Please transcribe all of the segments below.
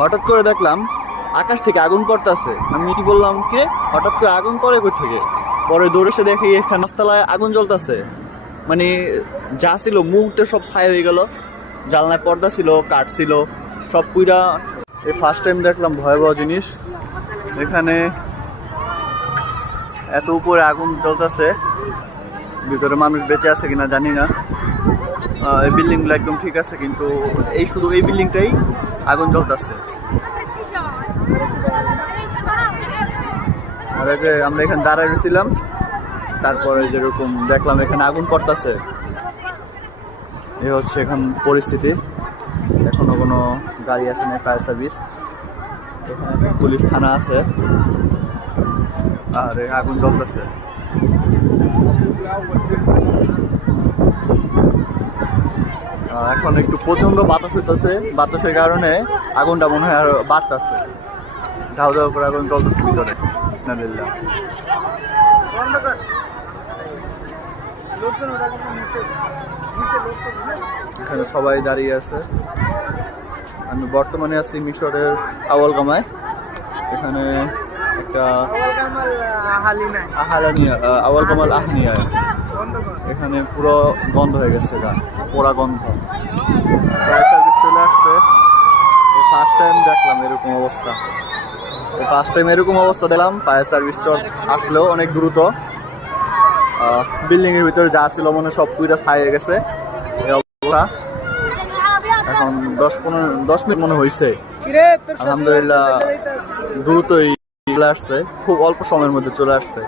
হঠাৎ করে দেখলাম আকাশ থেকে আগুন পড়তেছে। আমি কি বললাম কে হঠাৎ করে আগুন পড়ে কই থেকে? পরে দৌড়ে এসে দেখি এখানে নাস্তালায় আগুন জ্বলতেছে। মানে যা ছিল মুহূর্তে সব ছাই হয়ে গেল। জানলায় পর্দা ছিল, কাঠ ছিল, সব পুরা। এই ফার্স্ট টাইম দেখলাম ভয়াবহ জিনিস। এখানে এত উপরে আগুন জ্বলতেছে, ভিতরে মানুষ বেঁচে আছে কিনা জানি না। এই বিল্ডিংগুলো একদম ঠিক আছে, কিন্তু শুধু এই বিল্ডিংটাই আগুন জ্বলতেছে। আর এই যে আমরা এখানে দাঁড়ায় রয়েছিলাম, তারপরে যেরকম দেখলাম এখানে আগুন পড়তেছে। এই হচ্ছে এখন পরিস্থিতি। এখনো কোনো গাড়ি আসে না, ফায়ার সার্ভিস। এখানে পুলিশ থানা আছে, আর আগুন জ্বলতেছে। এখন একটু প্রচন্ড বাতাস হইতেছে, বাতাসের কারণে আগুনটা মনে হয় আর বাড়তেছে। ধাও ধাও করে আগুন জ্বলতেছে ভিতরে। এখানে সবাই দাঁড়িয়ে আছে। আমি বর্তমানে আছি মিশরের আওয়ালগামায়। এখানে একটা আওয়ালগামাল আহনিয়ায় এখানে পুরো বন্ধ হয়ে গেছে, পোড়া গন্ধ। ফায়ার সার্ভিস চলে আসছে। ফার্স্ট টাইম দেখলাম এরকম অবস্থা। দেখলাম ফায়ার সার্ভিস আসলেও অনেক দ্রুত। বিল্ডিং এর ভিতরে যা ছিল মনে সব পুরো ছাই হয়ে গেছে। এই অবস্থা। এখন 10 মিনিট মনে হয়েছে। আলহামদুলিল্লাহ দ্রুতই চলে আসছে, খুব অল্প সময়ের মধ্যে চলে আসছে।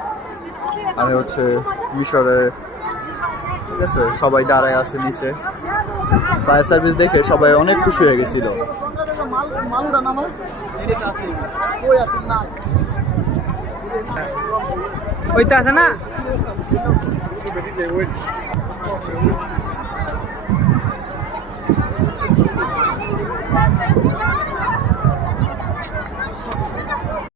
আর হচ্ছে মিশরে, ঠিক আছে, সবাই দাঁড়ায় আছে নিচে। ফায়ার সার্ভিস দেখে সবাই অনেক খুশি হয়ে গেছিল। ওইটা আছে না।